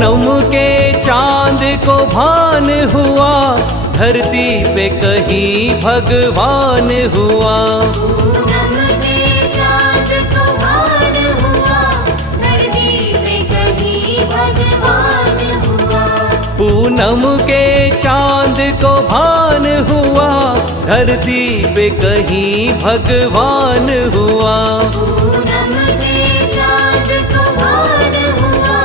पूनम के चांद को भान हुआ, धरती पे कहीं भगवान हुआ। पूनम के चांद को भान हुआ, धरती पे कहीं भगवान हुआ। पूनम के चांद को भान हुआ, धरती पे कहीं भगवान हुआ। पूनम के चांद को भान हुआ,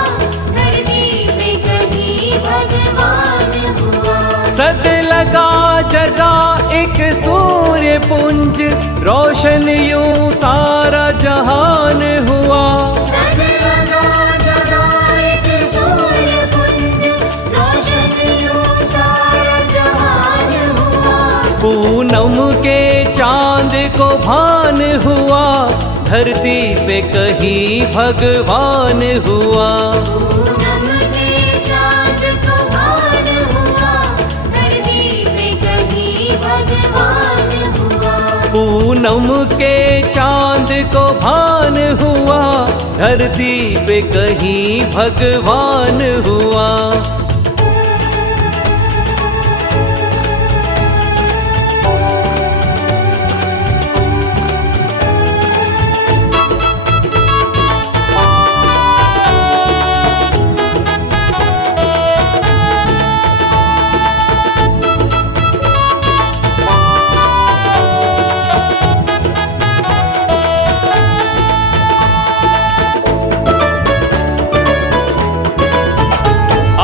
धरती पे कहीं भगवान हुआ। सद लगा जगा एक सूर्य पुंज, रोशन यूं सारा जहान हुआ। सद लगा जगा एक सूर्य पुंज, रोशन यूं सारा जहान हुआ। पूनम के चांद को भान हुआ, धरती पे कहीं भगवान हुआ। पूनम के चांद को भान हुआ, धरती पे कहीं भगवान हुआ। पूनम के चांद को भान हुआ, धरती पे कहीं भगवान हुआ।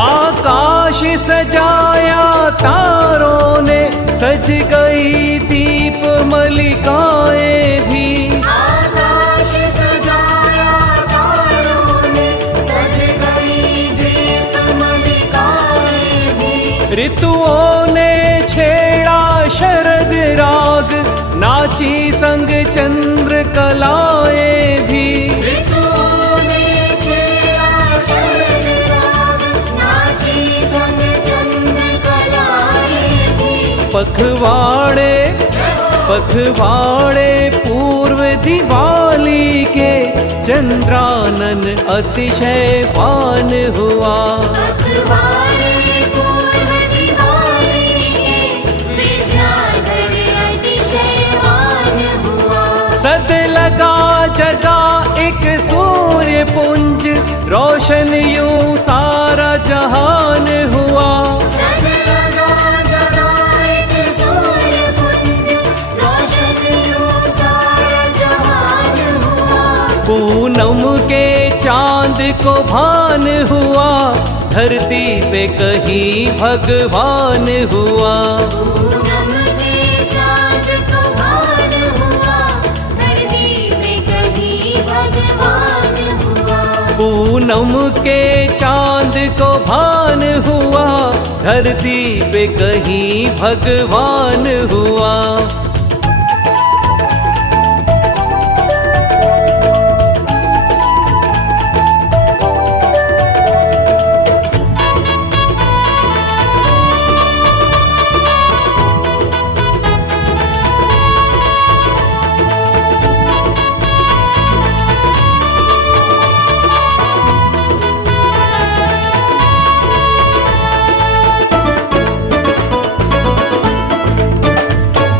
आकाश सजाया तारों ने, सज गई दीप मलिकाएं भी। आकाश सजाया तारों ने, सज गई दीप मलिकाएं भी। ऋतुओं ने छेड़ा शरद राग, नाची संग चंद्र कलाएं भी। ऋतुओं ने छेड़ा शरद राग, नाची संग चंद्र कलाएं भी। पखवाड़े पखवाड़े पूर्व दिवाली के, चंद्रानन अतिशयवान हुआ। पखवाड़े पूर्व दिवाली के, विद्याधर अतिशयवान हुआ। सद लगा जगा एक सूर्य पुंज, रोशन यूं सारा जहान हुआ। सद लगा जगा एक सूर्य पुंज, रोशन यूं सारा जहान हुआ। पूनम के चांद को भान हुआ, धरती पे कहीं भगवान हुआ। पूनम के चांद को भान हुआ, धरती पे कहीं भगवान हुआ। पूनम के चांद को भान हुआ, धरती पे कहीं भगवान हुआ।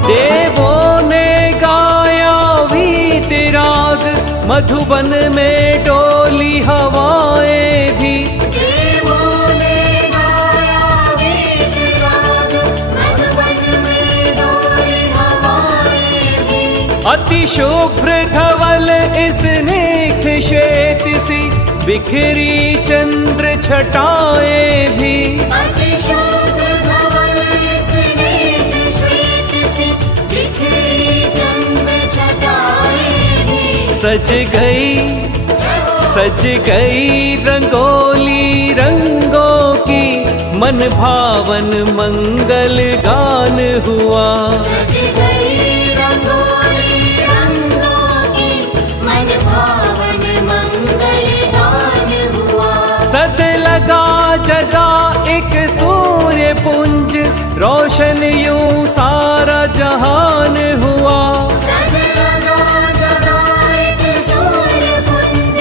देवों ने गाया वीत राग, मधुबन में डोली हवाएं भी। देवों ने गाया वीत राग, मधुबन में डोली हवाएं भी। अति शुभ्र धवल इस नेक श्वेत सी, बिखरी चंद्र छटाएं भी। अति शुभ्र धवल इस नेक श्वेत सी, बिखरी चंद्र छटाएं भी। सज गई रंगोली रंगों की, मन भावन मंगल गान हुआ। सज गई रंगोली रंगों की, मन भावन मंगल गान हुआ। सद लगा जगा एक सूर्य पुंज, रोशन यूं सारा जहान हुआ। सद लगा जगा एक सूर्य पुंज,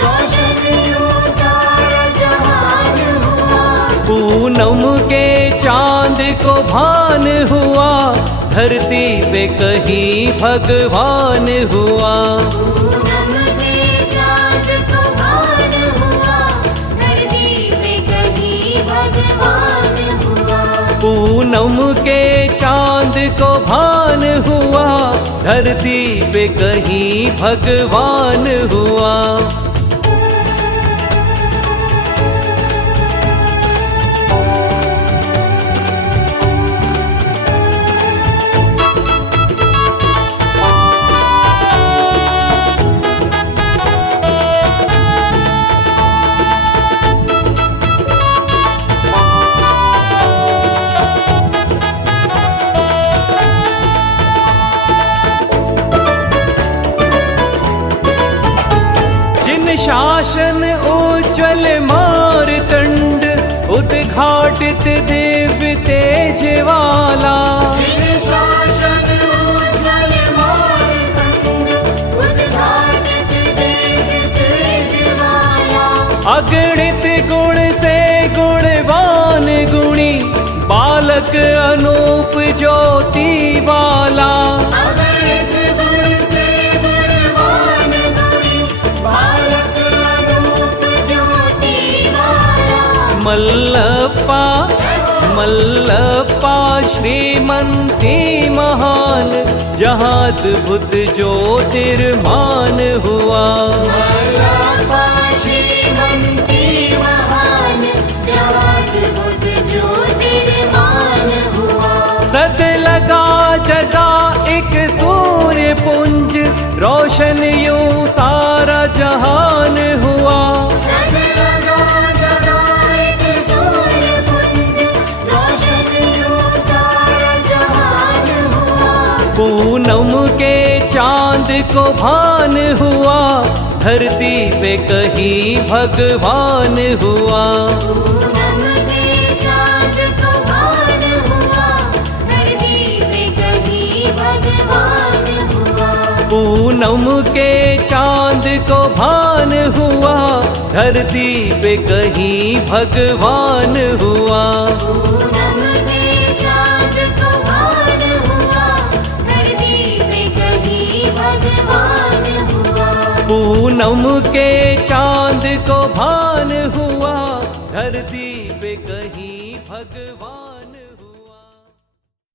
रोशन यूं सारा जहान पूनम के चांद को भान हुआ, धरती पे कहीं भगवान हुआ। पूनम के चाँद को भान हुआ, धरती पे कहीं भगवान हुआ। पूनम के चांद को भान हुआ, धरती पे कहीं भगवान हुआ। शासन उज्ज्वल मारतंड, उद्घाटित दिव्य तेज वाला। शासन उज्ज्वल मारतंड, उद्घाटित दिव्य तेज वाला। अगणित गुण से गुणवान गुणी, बालक अनूप ज्योति वाला। मल्लप्पा मल्लप्पा श्रीमंती महान, जहाँ अद्भुत ज्योतिर्मान हुआ। मल्लप्पा श्रीमंती महान, जहाँ अद्भुत ज्योतिर्मान हुआ। सद लगा जगा एक सूर्य पुंज, रोशन यूं सारा जहान हुआ। पूनम के चांद को भान हुआ, धरती पे कहीं भगवान हुआ। पूनम के चाँद को भान हुआ, धरती पे कहीं भगवान हुआ। पूनम के चांद को भान हुआ, धरती पे कहीं भगवान हुआ। पूनम के चाँद को भान हुआ, धरती पे कहीं भगवान हुआ। पूनम के चांद को भान हुआ, धरती पे कहीं भगवान